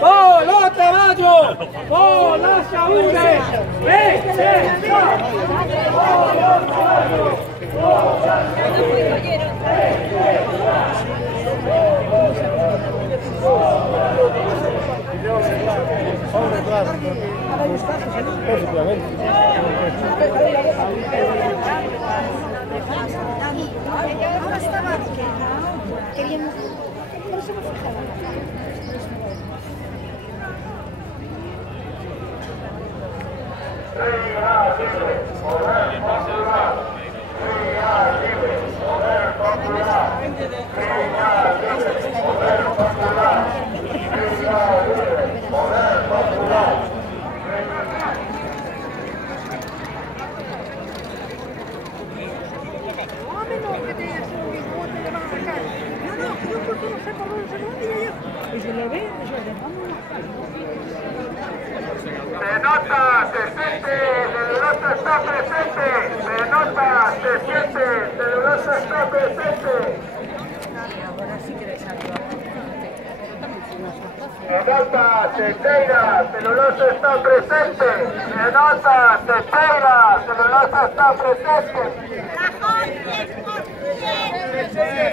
¡Con los caballos! ¡Con las caballos! Se nota, se siente, Celulosa está presente. Se nota, se siente, Celulosa está presente. Se nota, se teira, Celulosa está presente. Se nota, se teira, Celulosa está presente.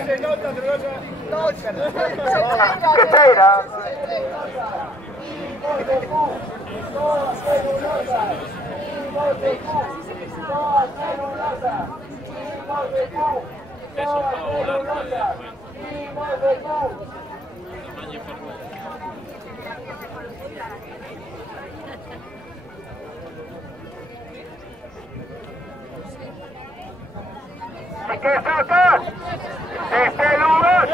Se nota, se teira. Hay que sacar de este lugar,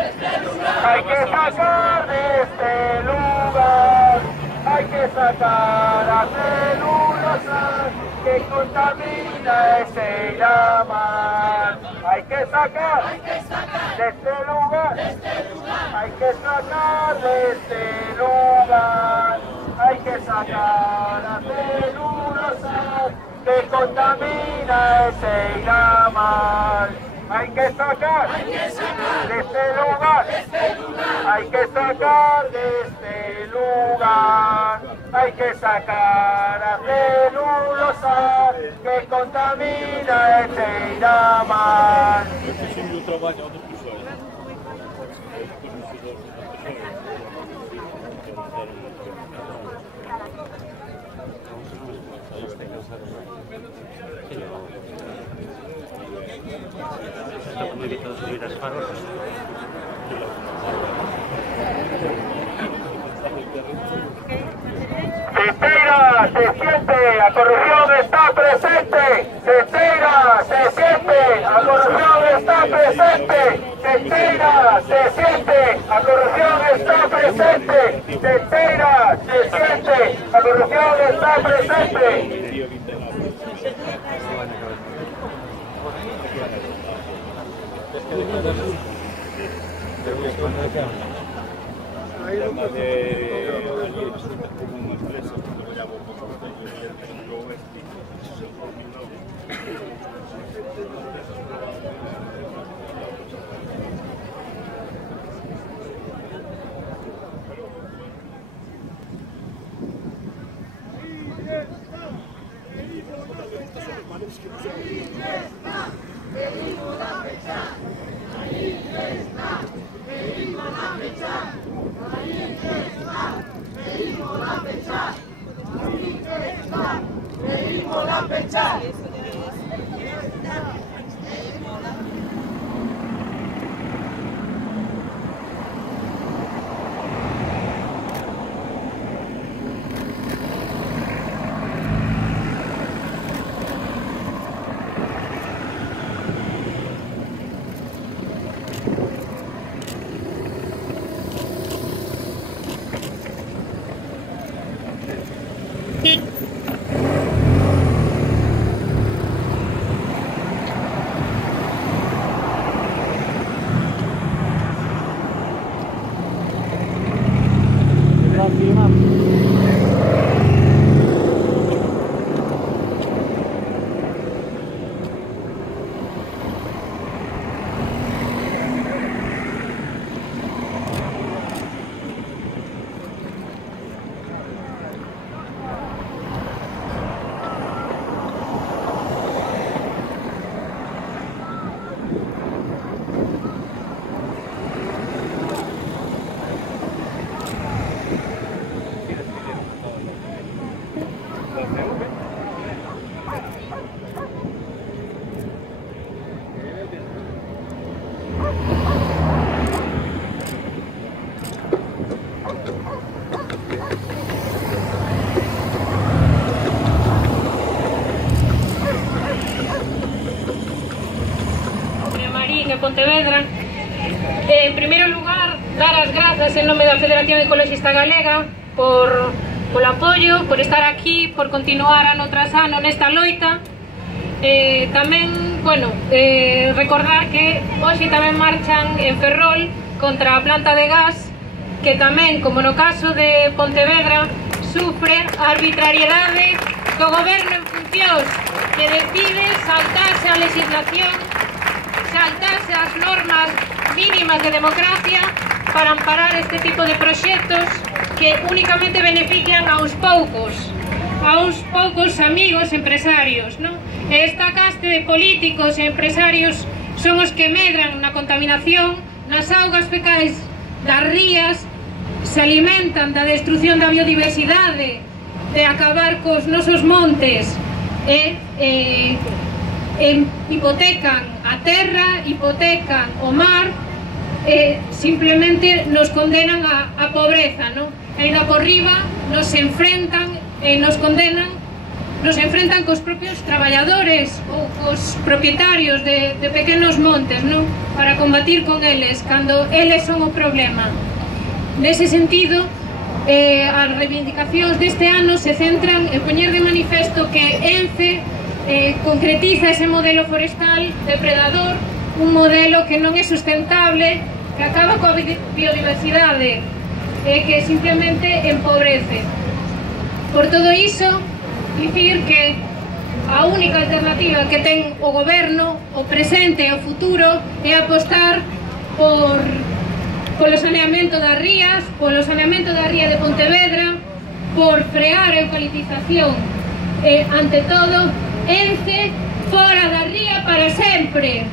hay que sacar de este lugar, hay que sacar a celulosa que contamina ese Iramar. Hay que sacar de este lugar, hay que sacar de este lugar, hay que sacar a celulosa que contamina ese Iramar. Hay que sacar de este lugar, hay que sacar de este lugar, hay que sacar a celulosa que contamina ese Iramar. Se tira, se siente, la corrupción está presente. Se tira, se siente, la corrupción está presente. Se tira, se siente, la corrupción está presente. Se tira, se siente, la corrupción está presente. Pontevedra. En primeiro lugar, dar as grazas en nome da Federación Ecologista Galega por apoio, por estar aquí, por continuar ano tras ano nesta loita. Tamén, bueno, recordar que hoxe tamén marchan en Ferrol contra a planta de gas, que tamén, como no caso de Pontevedra, sufre a arbitrariedade do goberno en funcións, que decide saltarse a legislación, saltarse as normas mínimas de democracia para amparar este tipo de proxectos que únicamente benefician aos poucos amigos empresarios, non? E esta caste de políticos e empresarios son os que medran na contaminación, nas augas fecais das rías, se alimentan da destrucción da biodiversidade, de acabar cos nosos montes e hipotecan a terra, hipotecan o mar e simplemente nos condenan a pobreza, non? E ainda por riba nos enfrentan e nos condenan, nos enfrentan cos propios traballadores ou cos propietarios de pequenos montes, non? Para combatir con eles, cando eles son o problema. Nese sentido, as reivindicacións deste ano se centran en poñer de manifesto que ENCE concretiza ese modelo forestal depredador, un modelo que non é sustentable, que acaba coa biodiversidade e que simplemente empobrece. Por todo iso, dicir que a única alternativa que ten o goberno, o presente e o futuro, é apostar polo saneamento das rías, polo saneamento da ría de Pontevedra, por frear a eucaliptización e, ante todo, ENCE fora da ría para sempre.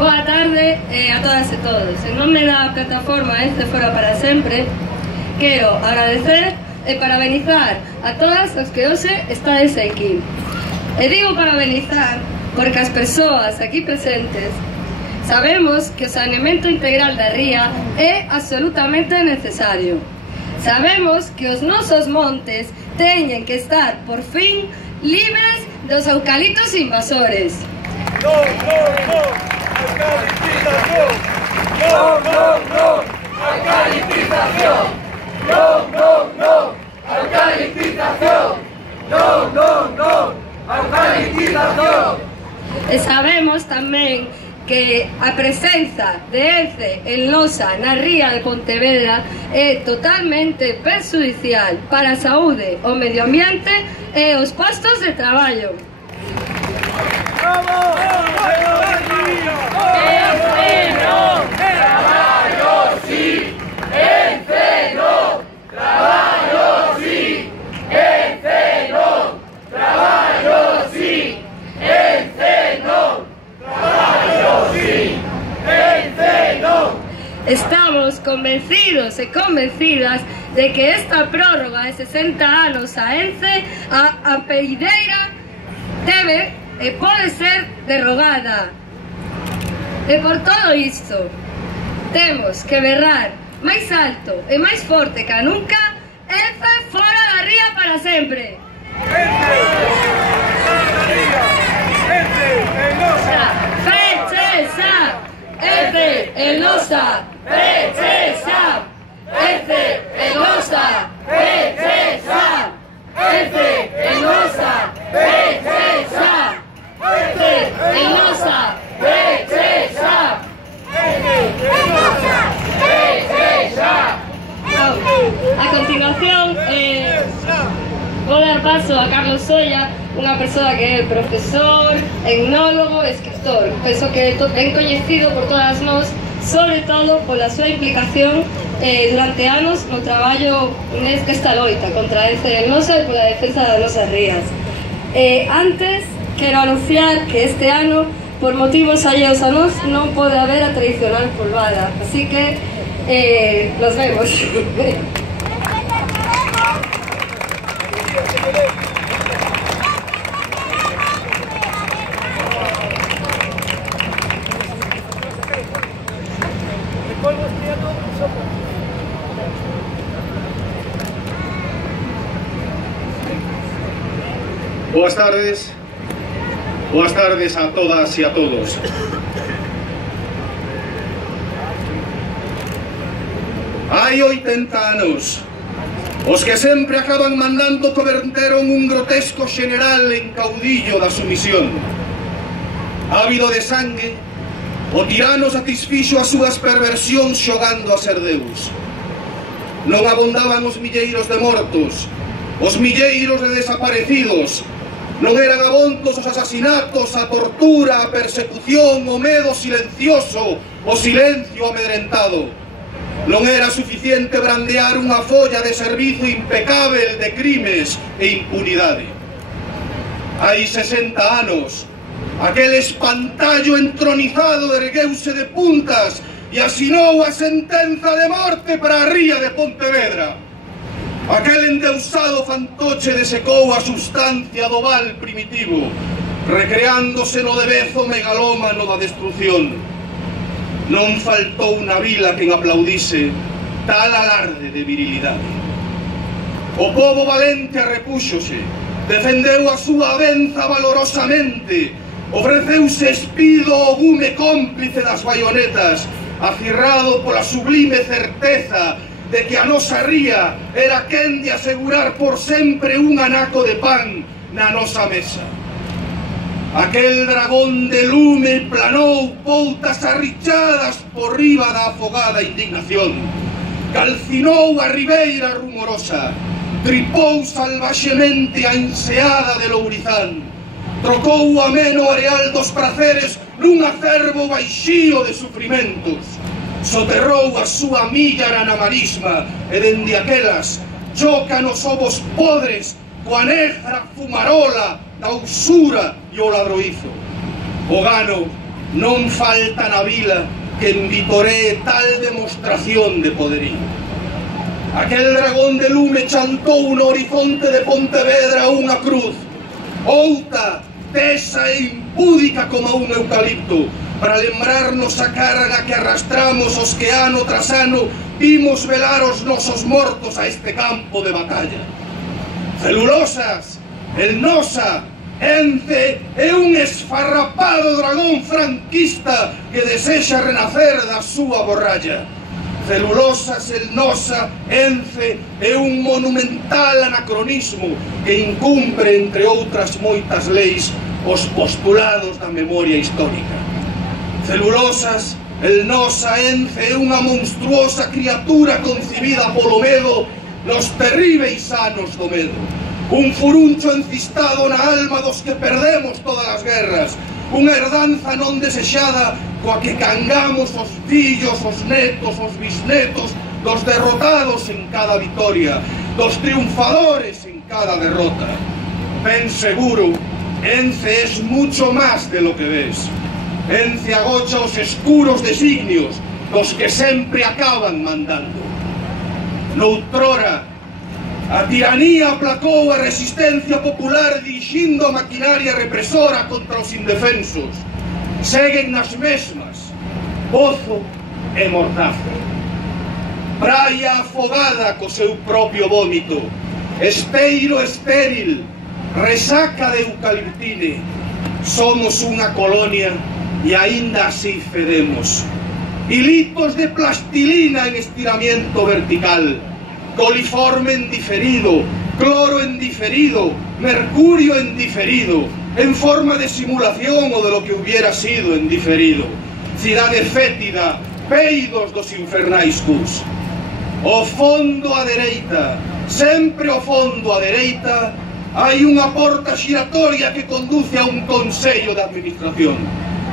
Boa tarde a todas e todos. En nome da plataforma ENCE Fora para Sempre, quero agradecer e parabenizar a todas os que hoxe estades aquí. E digo parabenizar porque as persoas aquí presentes sabemos que o saneamento integral da ría é absolutamente necesario. Sabemos que os nosos montes teñen que estar, por fin, libres dos eucaliptos invasores. ¡No! ¡Alcaliptización! ¡No! ¡Alcaliptización! ¡No! ¡Alcaliptización! ¡No! ¡Alcaliptización! E sabemos tamén que a presenza de ENCE en Losa, na ría de Pontevedra, é totalmente perxudicial para a saúde, o medio ambiente e os postos de traballo. ¡Vamos! ¡ENCE no! ¡Traballo sí! ¡ENCE no! ¡Traballo sí! ¡ENCE no! ¡Traballo sí! ¡ENCE no! ¡Traballo sí! ¡ENCE no! Estamos convencidos e convencidas de que esta prórroga de 60 anos a ENCE, a peideira, debe e pode ser derrogada. E por todo isto, temos que berrar máis alto e máis forte que nunca: ENCE fora da ría para sempre. ¡Fechesa! ENCE en Losa! ¡Fechesa! ENCE en Losa! ¡Fechesa! ENCE en Losa! ¡Fechesa! ENCE en Losa! ¡Fechesa! A continuación, vou dar paso a Carlos Solla, unha persoa que é profesor, etnólogo e escritor. Penso que é ben coñecido por todas nós, sobre todo pola súa implicación durante anos no traballo nesta loita contra a ENCE en Losa e pola defensa das nosas rías. Antes, quero anunciar que este ano por motivos alleos a nós non pode haber a tradicional polvada, así que nos vemos. Boas tardes a todas e a todos. Hai 80 anos, os que sempre acaban mandando converteron un grotesco general en caudillo da sumisión. Ávido de sangue, o tirano satisfixo as súas perversións xogando a ser Deus. Non abondaban os milleiros de mortos, os milleiros de desaparecidos. Non eran abondos os asasinatos, a tortura, a persecución, o medo silencioso, o silencio amedrentado. Non era suficiente brandear unha folla de servizo impecável de crimes e impunidade. Hai 60 anos, aquel espantallo entronizado ergueuse de puntas e asinou a sentenza de morte para a ría de Pontevedra. Aquel endeusado fantoche desecou a substancia do val primitivo, recreándose no debezo megalómano da destrucción. Non faltou na vila quen aplaudise tal alarde de virilidade. O pobo valente repúxose, defendeu a súa venza valorosamente, ofreceuse espido ao gume cómplice das baionetas, acirrado pola sublime certeza de que a nosa ría era quen de asegurar por sempre un anaco de pan na nosa mesa. Aquel dragón de lume planou poutas arrichadas por riba da afogada indignación, calcinou a ribeira rumorosa, tripou salvaxemente a enseada de Lourizán, trocou o ameno areal dos praceres nun acerbo baixío de sufrimentos, soterrou a súa míllara na marisma e dende aquelas choca nos ovos podres coa negra fumarola da usura e o ladroizo. O gano non falta na vila que envitoree tal demostración de poderío. Aquel dragón de lume chantou no horizonte de Pontevedra unha cruz, outa, tesa e impúdica como un eucalipto, para lembrarnos a carga que arrastramos os que ano tras ano vimos velar os nosos mortos a este campo de batalla. Celulosas, el Nosa, Ence é un esfarrapado dragón franquista que desexa renacer da súa borralla. Celulosas, el Nosa, Ence é un monumental anacronismo que incumpre, entre outras moitas leis, os postulados da memoria histórica. Celulosas, el Nosa, Ence é unha monstruosa criatura concibida polo medo nos terríveis anos do medo. Un furuncho encistado na alma dos que perdemos todas as guerras, unha herdanza non desexada coa que cangamos os fillos, os netos, os bisnetos dos derrotados en cada vitoria, dos triunfadores en cada derrota. Ben seguro, Ence es mucho más de lo que ves. Ence agocha os escuros designios dos que sempre acaban mandando. Noutrora, a tiranía aplacou a resistencia popular dirixindo a maquinaria represora contra os indefensos. Seguen nas mesmas, Bozo e Mordaza. Praia afogada co seu propio vómito, Esteiro estéril, resaca de eucaliptine. Somos unha colonia e aínda así fedemos. Hilitos de plastilina en estiramiento vertical, coliforme en diferido, cloro en diferido, mercurio en diferido, en forma de simulación o de lo que hubiera sido en diferido. Cidade fétida, peidos dos infernais cus. O fondo á dereita, sempre o fondo á dereita, hai unha porta xiratoria que conduce a un consello de administración.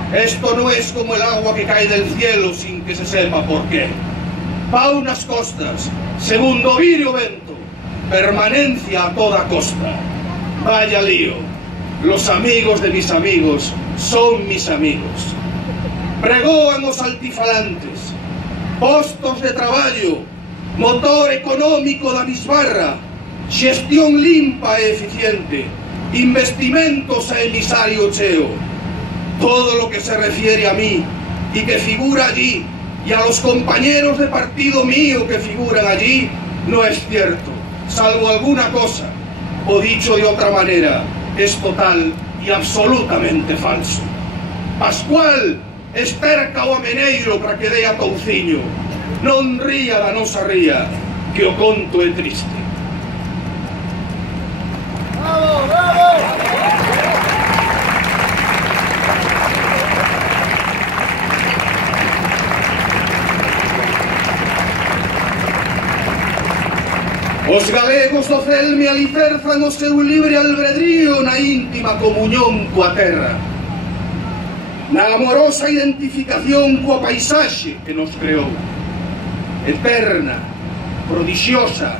Esto no es como el agua que cae del cielo sin que se sepa por qué. Pau nas costas, segundo vire o vento, permanencia a toda costa. Vaya lío. Los amigos de mis amigos son mis amigos. Pregoan os altifalantes, postos de traballo, motor económico da bisbarra, xestión limpa e eficiente, investimentos a emisario cheo. Todo lo que se refiere a mí y que figura allí, y a los compañeros de partido mío que figuran allí, no es cierto, salvo alguna cosa, o dicho de otra manera, es total y absolutamente falso. Pascual esterca o ameneiro para que dea touciño. Non ría da nosa ría, que o conto é triste. ¡Bravo, bravo! Os galegos do Celme alicerzan o seu libre albedrío na íntima comunión coa terra, na amorosa identificación coa paisaxe que nos creou, eterna, prodigiosa,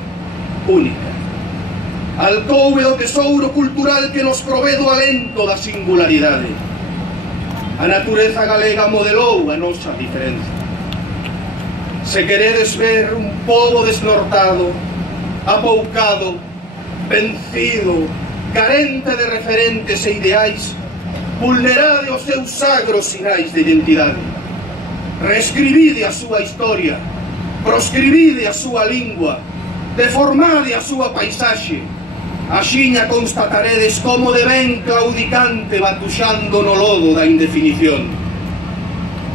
única. Alcouve do tesouro cultural que nos provee do alento da singularidade. A natureza galega modelou a nosa diferenza. Se queredes ver un pobo desnortado, apoucado, vencido, carente de referentes e ideais, vulnerade os seus sagros sinais de identidade. Reescribide a súa historia, proscribide a súa lingua, deformade a súa paisaxe. Axiña constataredes como de ben claudicante batuxando no lodo da indefinición.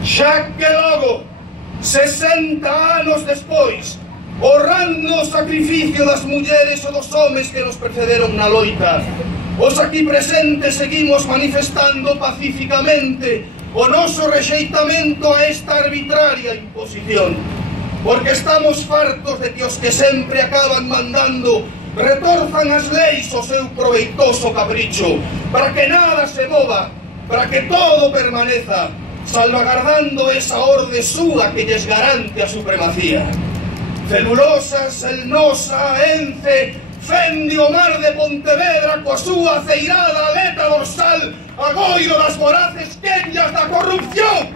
Xa que logo, 60 anos despois, honrando o sacrificio das mulleres e dos homes que nos precederon na loita, os aquí presentes seguimos manifestando pacíficamente o noso rexeitamento a esta arbitraria imposición, porque estamos fartos de que os que sempre acaban mandando retorzan as leis o seu proveitoso capricho, para que nada se mova, para que todo permaneza, salvagardando esa orde súa que lles garante a supremacía. Celulosa, Selnosa, Ence, fende o mar de Pontevedra coa súa aceirada aleta dorsal, agoiro das voraces quenllas da corrupción.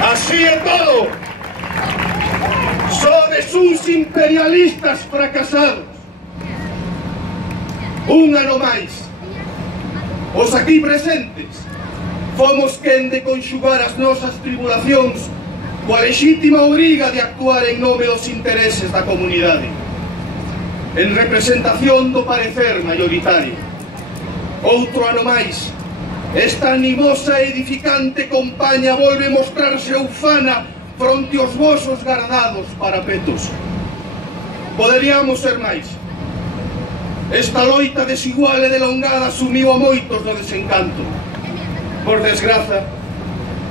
Así é todo. Sodes uns imperialistas fracasados. Un ano máis. Os aquí presentes fomos quen de conxugar as nosas tribulacións coa lexítima obriga de actuar en nome dos intereses da comunidade, en representación do parecer maioritario. Outro ano máis, esta animosa e edificante compaña volve mostrarse ufana fronte aos vosos gardados parapetos. Poderíamos ser máis. Esta loita desigual e delongada sumiu a moitos no desencanto. Por desgraza,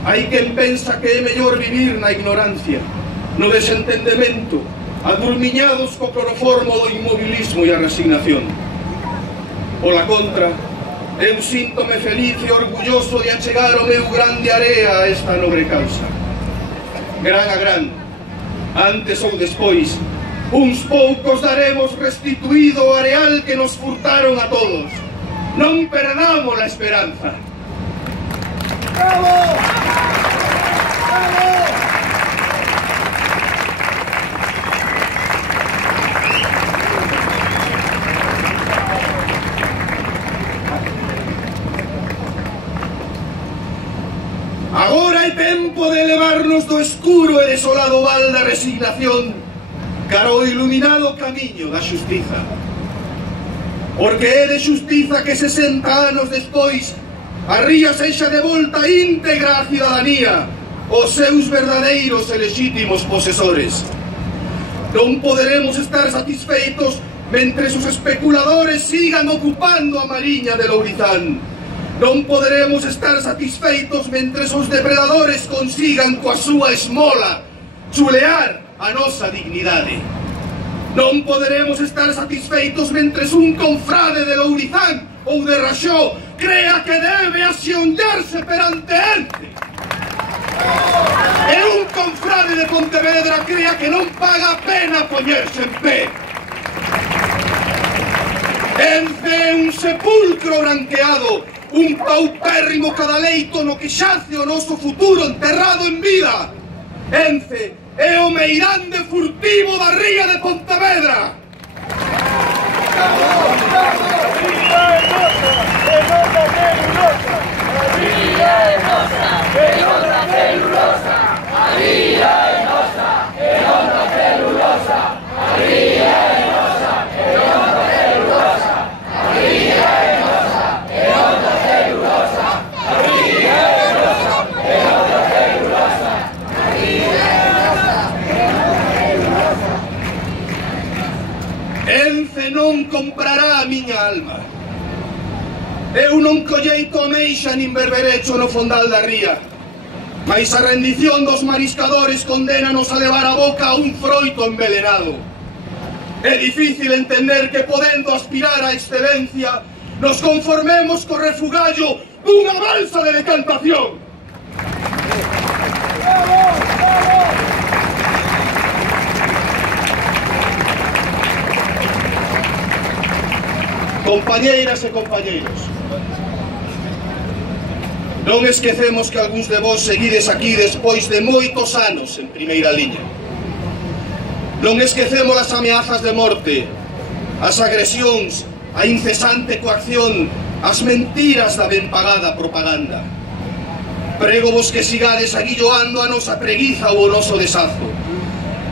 hai quen pensa que é mellor vivir na ignorancia, no desentendemento, adurmiñados co cloroformo do inmobilismo e a resignación. Pola contra, eu síntome feliz e orgulloso de achegar o meu grande area a esta nobre causa. Gran a gran, antes ou despois, uns poucos daremos restituído o areal que nos furtaron a todos. Non perdamos a esperanza. ¡Bravo! ¡Bravo! Agora é tempo de elevarnos do escuro e desolado val da resignación cara ao iluminado camiño da xustiza. Porque é de xustiza que 60 anos despois a ría sexa de volta íntegra á cidadanía, os seus verdadeiros e lexítimos posesores. Non poderemos estar satisfeitos mentres os especuladores sigan ocupando a mariña de Lourizán. Non poderemos estar satisfeitos mentres os depredadores consigan coa súa esmola chulear a nosa dignidade. Non poderemos estar satisfeitos mentres un confrade de Lourizán ou de Raxó crea que debe axeonllarse perante ente. E un confrade de Pontevedra crea que non paga a pena poñerse en pé. Ence un sepulcro branqueado, un paupérrimo cadaleito no que xace o noso futuro enterrado en vida. Ence é o meirande furtivo da ría de Pontevedra. Ence non comprará a miña alma. Eu non colleito a meixa nin berberecho no fondal da ría, mais a rendición dos mariscadores condénanos a levar a boca a un froito envenenado. É difícil entender que, podendo aspirar á excelencia, nos conformemos co refugallo dunha balsa de decantación. Compañeiras e compañeiros, non esquecemos que algúns de vós seguides aquí despois de moitos anos en primeira liña. Non esquecemos as ameazas de morte, as agresións, a incesante coacción, as mentiras da ben pagada propaganda. Prego-vos que sigades aguilloando a nosa preguiza ou o noso desazo.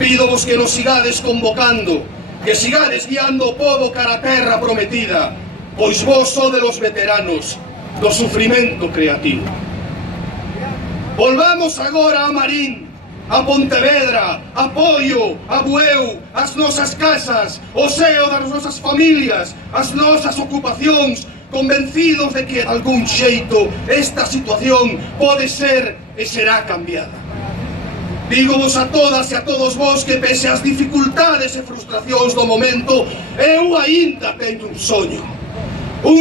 Pídovos que nos sigades convocando, que sigades guiando o pobo cara a terra prometida, pois vos sodes os veteranos do sufrimento creativo. Volvamos agora a Marín, a Pontevedra, a Poio, a Bueu, as nosas casas, o seo das nosas familias, as nosas ocupacións, convencidos de que, de algún xeito, esta situación pode ser e será cambiada. Dígovos a todas e a todos vós que, pese ás dificultades e frustracións do momento, eu aínda teño un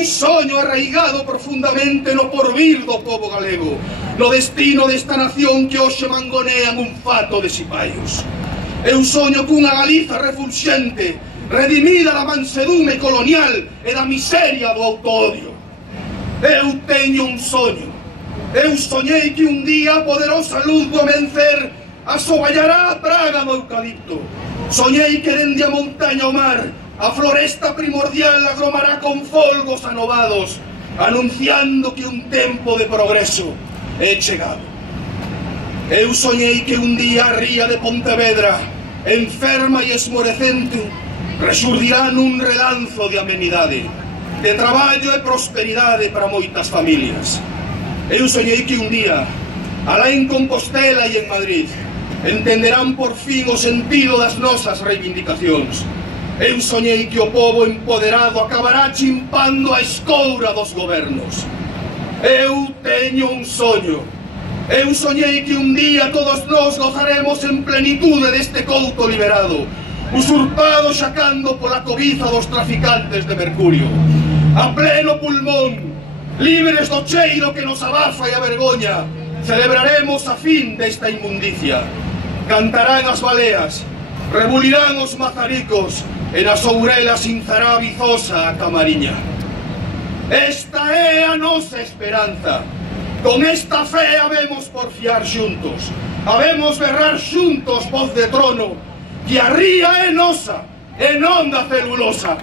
soño arraigado profundamente no porvir do pobo galego, no destino desta nación que hoxe mangonean un fato de cipaios. Eu soño cunha Galiza refulxente, redimida da mansedume colonial e da miseria do autoodio. Eu teño un soño. Eu soñei que un día a poderosa luz do amencer asoballará a praga do eucalipto. Soñei que dende a montaña ao mar a floresta primordial agromará con folgos anovados, anunciando que un tempo de progreso é chegado. Eu soñei que un día a ría de Pontevedra, enferma e esmorecente, resurdirá nun relanzo de amenidade, de traballo e prosperidade para moitas familias. Eu soñei que un día, alá en Compostela e en Madrid, entenderán por fin o sentido das nosas reivindicacións. Eu soñei que o pobo empoderado acabará chimpando a escoura dos gobernos. Eu teño un soño. Eu soñei que un día todos nós gozaremos en plenitude deste couto liberado, usurpado xacando pola cobiza dos traficantes de mercurio. A pleno pulmón, libres do cheiro que nos abafa e a vergoña, celebraremos a fin desta inmundicia. Cantarán as baleas, rebulirán os mazaricos, e nas ourelas inzará vizosa a camariña. Esta é a nosa esperanza. Con esta fe habemos porfiar xuntos, habemos berrar xuntos voz de trono, que a ría é nosa e non da celulosa.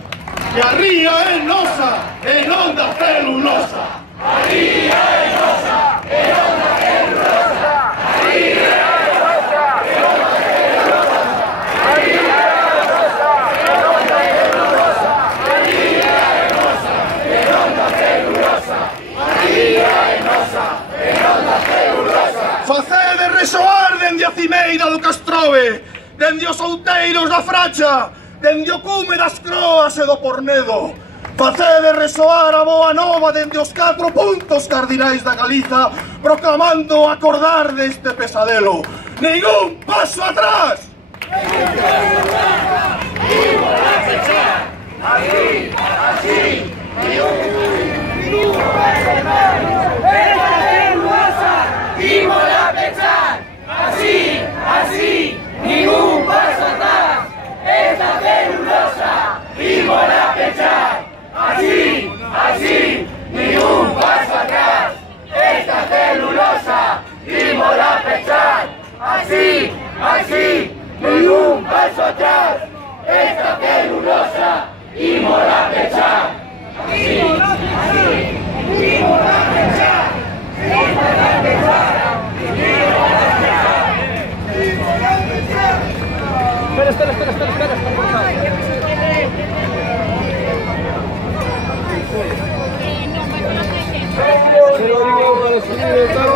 Que a ría é nosa e non da celulosa. A ría é nosa e non da celulosa. A ría é nosa e non da celulosa. A ría é nosa e non da celulosa. A ría é nosa e non da celulosa. A ría é nosa e non da celulosa. Facede resoar dende a cimeira do Castrove, dende os outeiros da Fracha, dende o cume das Croas e do Pornedo. Facede resoar a boa nova dende os 4 puntos cardinais da Galiza, proclamando acordar deste pesadelo. Ningún paso atrás! ¡Viva la fecha! de